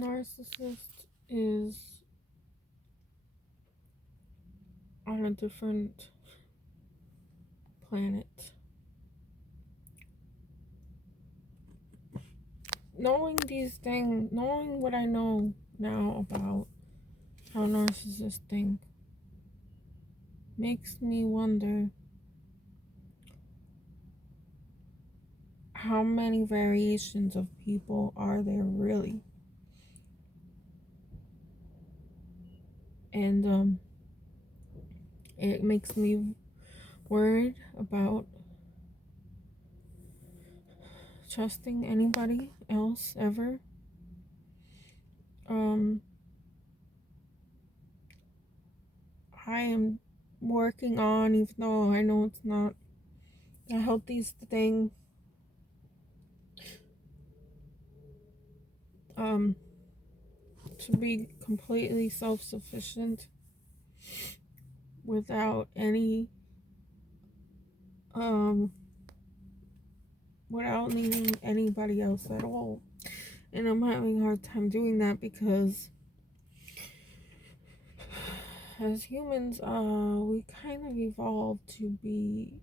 narcissist is on a different planet. Knowing these things, knowing what I know now about how narcissists think, makes me wonder how many variations of people are there really. And it makes me worried about trusting anybody else ever. Um, I am working on, even though I know it's not a healthy thing, um, to be completely self-sufficient without any, um, without needing anybody else at all. And I'm having a hard time doing that because as humans, we kind of evolved to be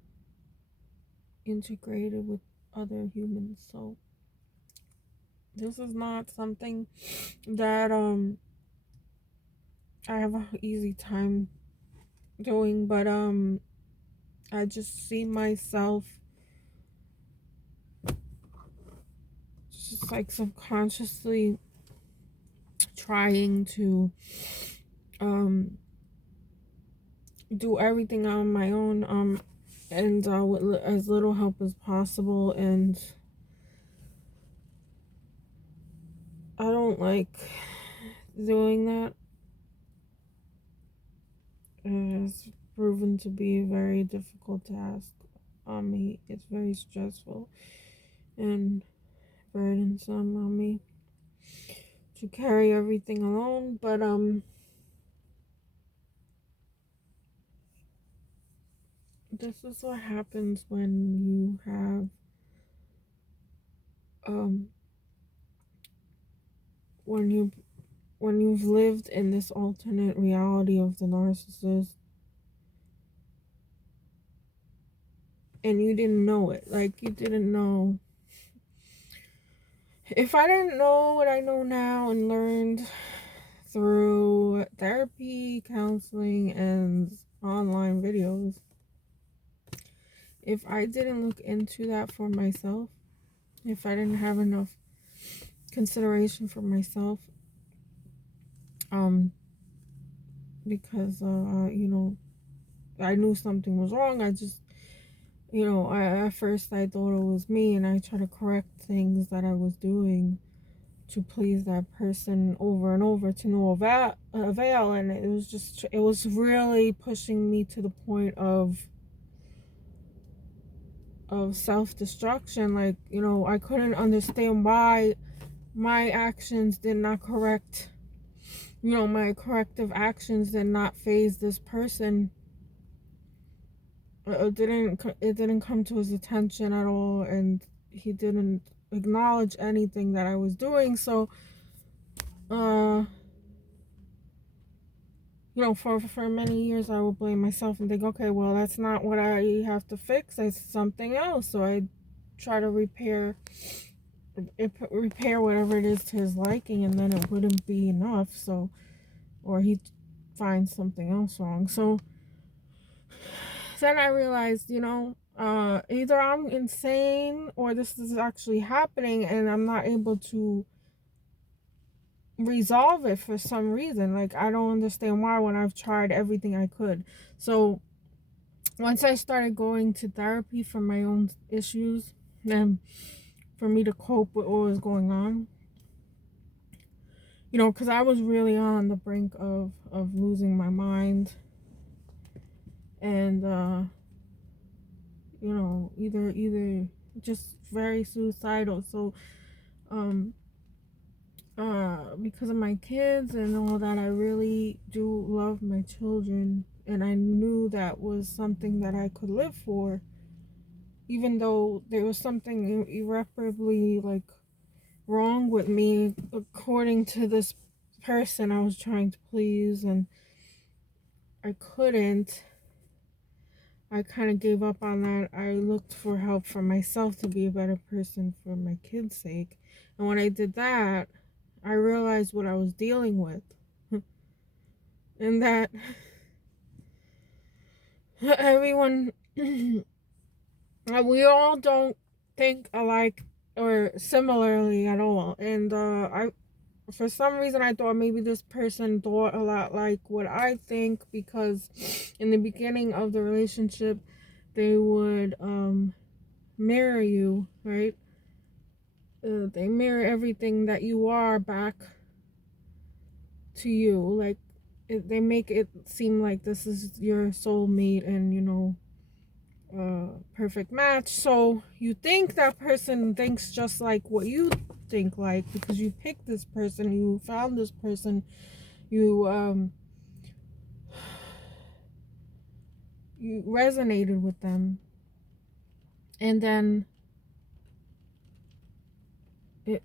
integrated with other humans. So this is not something that I have an easy time doing, but I just see myself just like subconsciously trying to um do everything on my own, and with as little help as possible. And I don't like doing that. It's proven to be a very difficult task on me. It's very stressful and burdensome on me to carry everything alone. But this is what happens when you have um when you when you've lived in this alternate reality of the narcissist and you didn't know it. Like, you didn't know. If I didn't know what I know now and learned through therapy, counseling, and online videos, if I didn't look into that for myself, if I didn't have enough consideration for myself, um, because I knew something was wrong. I just, at first I thought it was me, and I tried to correct things that I was doing to please that person over and over to no avail. And it was really pushing me to the point of self-destruction. Like, I couldn't understand why my actions did not correct, my corrective actions did not phase this person. It didn't come to his attention at all, and he didn't acknowledge anything that I was doing. So uh for many years I would blame myself and think, okay, well, that's not what I have to fix, it's something else. So I try to repair whatever it is to his liking, and then it wouldn't be enough. So, or he'd find something else wrong. So then I realized, either I'm insane or this is actually happening, and I'm not able to resolve it for some reason. Like, I don't understand why when I've tried everything I could. So once I started going to therapy for my own issues and for me to cope with what was going on, because I was really on the brink of losing my mind, and either just very suicidal. So um because of my kids and all that, I really do love my children, and I knew that was something that I could live for, even though there was something irreparably, like, wrong with me according to this person I was trying to please, and I couldn't. I kind of gave up on that. I looked for help for myself to be a better person for my kids' sake. And when I did that, I realized what I was dealing with. And that everyone, we all don't think alike or similarly at all. And for some reason, I thought maybe this person thought a lot like what I think, because in the beginning of the relationship, they would mirror you, right? They mirror everything that you are back to you. Like, they make it seem like this is your soulmate and, perfect match. So you think that person thinks just like what you think, like, because you picked this person, you found this person, you you resonated with them, and then it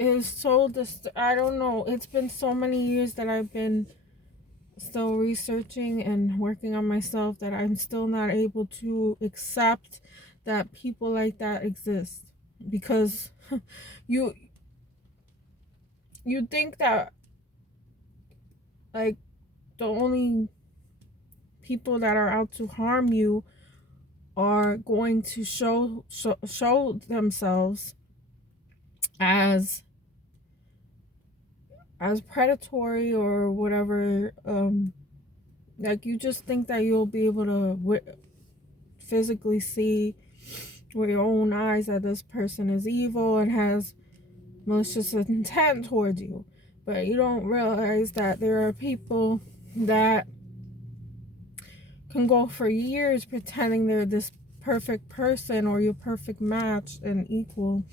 is so I don't know. It's been so many years that I've been still researching and working on myself that I'm still not able to accept that people like that exist, because you you think that, like, the only people that are out to harm you are going to show themselves as predatory or whatever. Like, you just think that you'll be able to physically see with your own eyes that this person is evil and has malicious intent towards you, but you don't realize that there are people that can go for years pretending they're this perfect person or your perfect match and equal,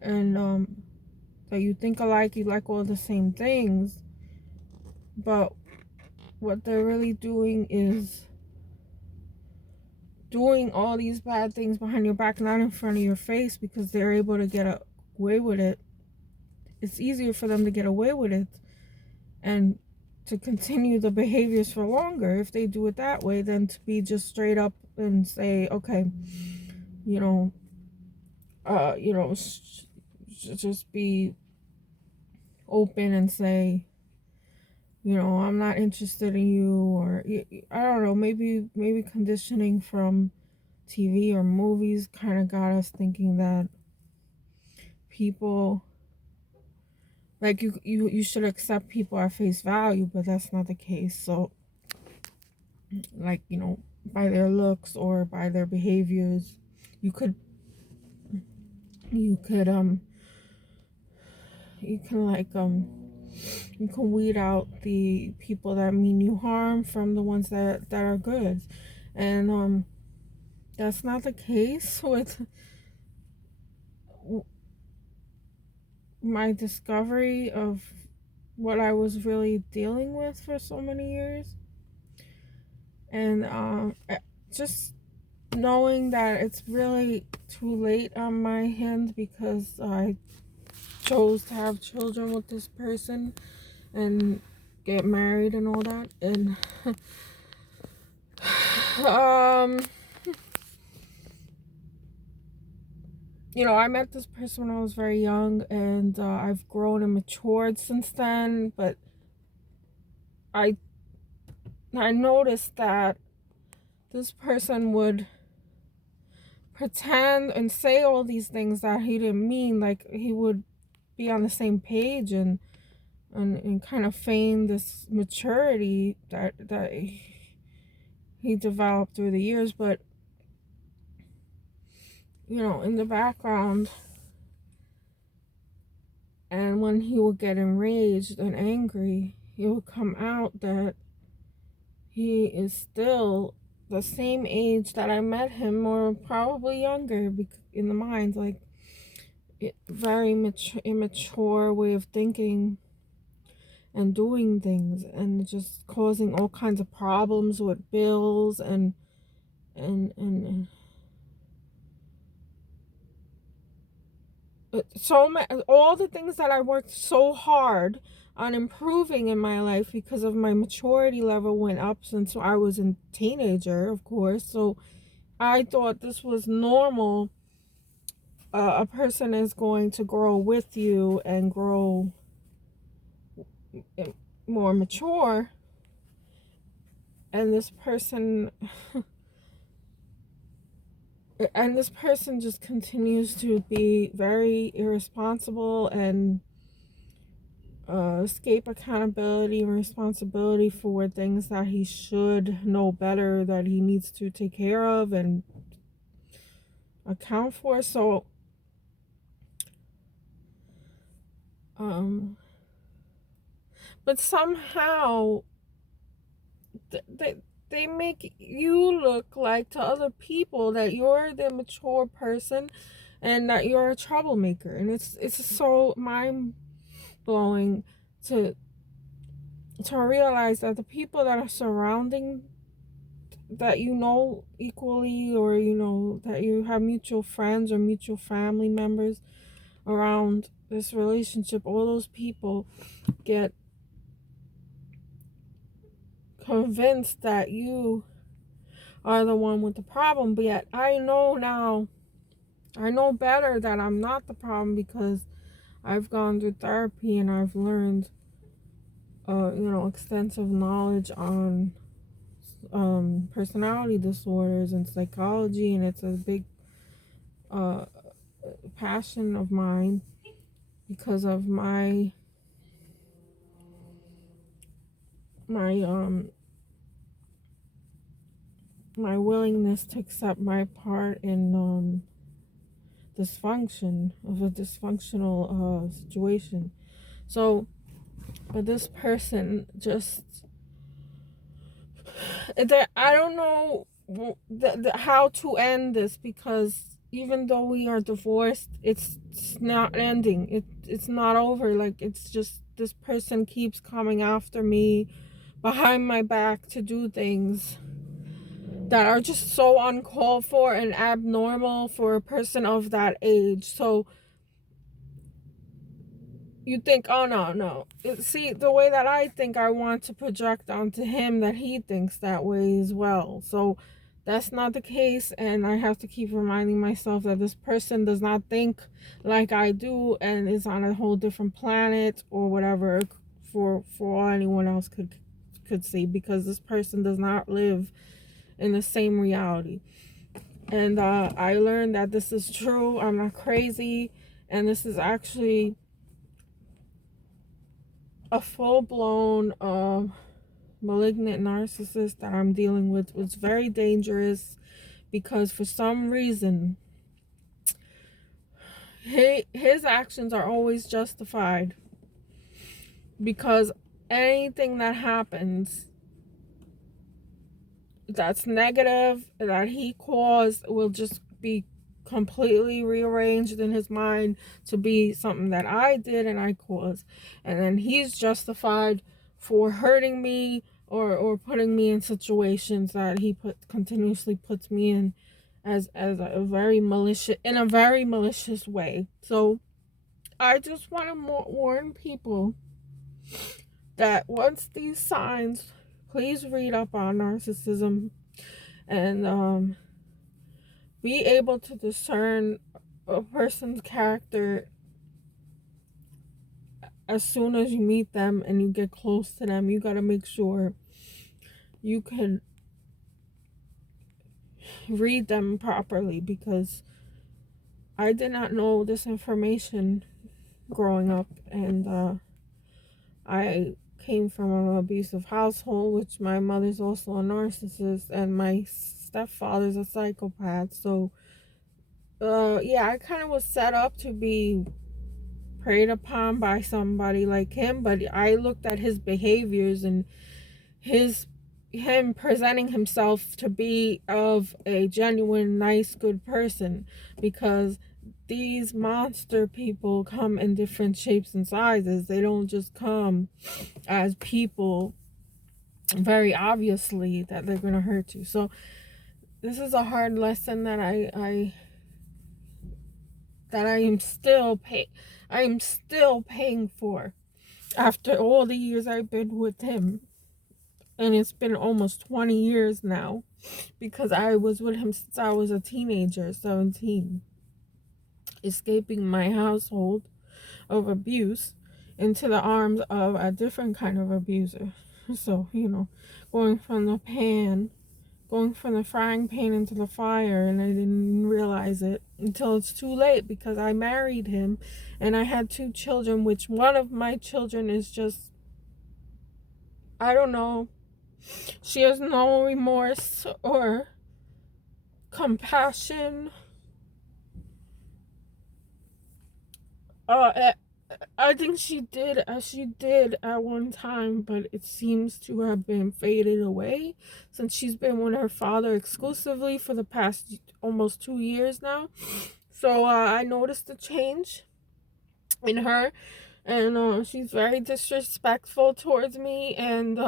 and that you think alike, you like all the same things, but what they're really doing is doing all these bad things behind your back, not in front of your face, because they're able to get away with it. It's easier for them to get away with it and to continue the behaviors for longer if they do it that way, than to be just straight up and say, okay, you know, just be open and say, I'm not interested in you, or I don't know, maybe conditioning from TV or movies kind of got us thinking that people, like, you should accept people at face value, but that's not the case. So, like, by their looks or by their behaviors, you could you could you can like you can weed out the people that mean you harm from the ones that are good. And that's not the case with my discovery of what I was really dealing with for so many years. And just knowing that it's really too late on my hand, because I chose to have children with this person and get married and all that. And I met this person when I was very young, and I've grown and matured since then. But I noticed that this person would pretend and say all these things that he didn't mean. Like, he would be on the same page and kind of feign this maturity that he developed through the years. But in the background, and when he would get enraged and angry, it would come out that he is still the same age that I met him, or probably younger, in the mind. Like, very immature way of thinking and doing things, and just causing all kinds of problems with bills and all the things that I worked so hard on improving in my life because of my maturity level went up since I was a teenager, of course. So I thought this was normal. A person is going to grow with you and grow more mature, and this person just continues to be very irresponsible and escape accountability and responsibility for things that he should know better, that he needs to take care of and account for. So but somehow they make you look like to other people that you're the mature person and that you're a troublemaker, and it's so mind blowing to realize that the people that are surrounding, that you know equally, or you know that you have mutual friends or mutual family members around this relationship, all those people get convinced that you are the one with the problem. But yet I know now, I know better that I'm not the problem, because I've gone through therapy and I've learned extensive knowledge on personality disorders and psychology, and it's a big uh, passion of mine because of my my willingness to accept my part in dysfunction of a dysfunctional situation. So, but this person just, I don't know how to end this, because even though we are divorced, it's not ending. It's not over. Like, it's just this person keeps coming after me behind my back to do things that are just so uncalled for and abnormal for a person of that age. So you think, oh no. See, the way that I think, I want to project onto him that he thinks that way as well. So that's not the case, and I have to keep reminding myself that this person does not think like I do and is on a whole different planet or whatever, for all anyone else could see, because this person does not live in the same reality. And I learned that this is true. I'm not crazy, and this is actually a full-blown malignant narcissist that I'm dealing with. It's very dangerous, because for some reason his actions are always justified, because anything that happens that's negative that he caused will just be completely rearranged in his mind to be something that I did and I caused, and then he's justified for hurting me or putting me in situations that he continuously puts me in as a very malicious way. So I just want to warn people that once these signs, please read up on narcissism and be able to discern a person's character as soon as you meet them and you get close to them. You got to make sure you can read them properly, because I did not know this information growing up, and I came from an abusive household, which my mother's also a narcissist and my stepfather's a psychopath. So yeah, I kind of was set up to be preyed upon by somebody like him, but I looked at his behaviors and him presenting himself to be of a genuine, nice, good person, because these monster people come in different shapes and sizes. They don't just come as people very obviously that they're going to hurt you. So this is a hard lesson that I that I am still paying for after all the years I've been with him. And it's been almost 20 years now, because I was with him since I was a teenager, 17, escaping my household of abuse into the arms of a different kind of abuser. So, going from the frying pan into the fire, and I didn't realize it until it's too late, because I married him and I had 2 children, which one of my children is just, I don't know, she has no remorse or compassion. I think she did at one time, but it seems to have been faded away since she's been with her father exclusively for the past almost 2 years now. So I noticed a change in her, and she's very disrespectful towards me, and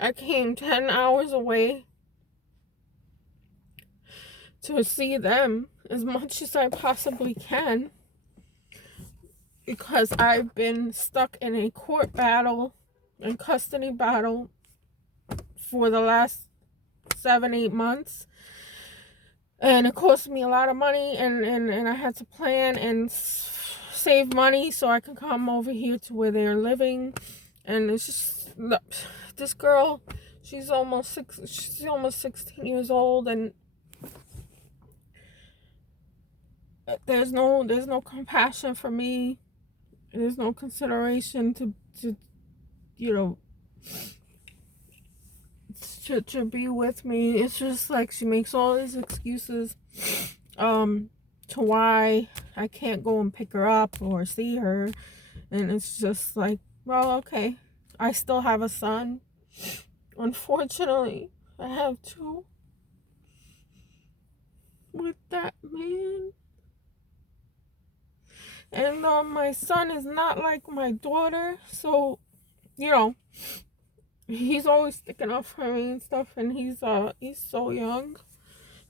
I came 10 hours away to see them as much as I possibly can, because I've been stuck in a court battle and custody battle for the last 7-8 months, and it cost me a lot of money, and I had to plan and save money so I could come over here to where they're living. And it's just, this girl, she's almost 16 years old, and there's no compassion for me. There's no consideration to to be with me. It's just like she makes all these excuses to why I can't go and pick her up or see her. And it's just like, well, okay, I still have a son. Unfortunately, I have 2 with that man. And my son is not like my daughter, so he's always sticking up for me and stuff, and he's so young.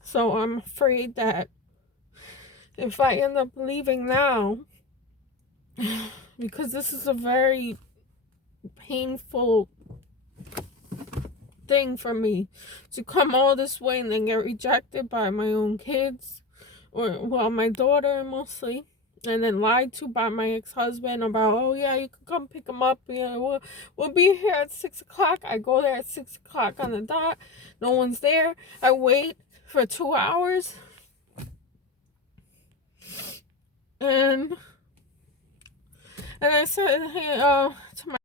So I'm afraid that if I end up leaving now, because this is a very painful thing for me, to come all this way and then get rejected by my own kids, or, well, my daughter mostly, and then lied to by my ex-husband about, oh yeah, you can come pick him up, we'll be here at 6 o'clock. I go there at 6 o'clock on the dot, no one's there. I wait for 2 hours, and I said, hey, to my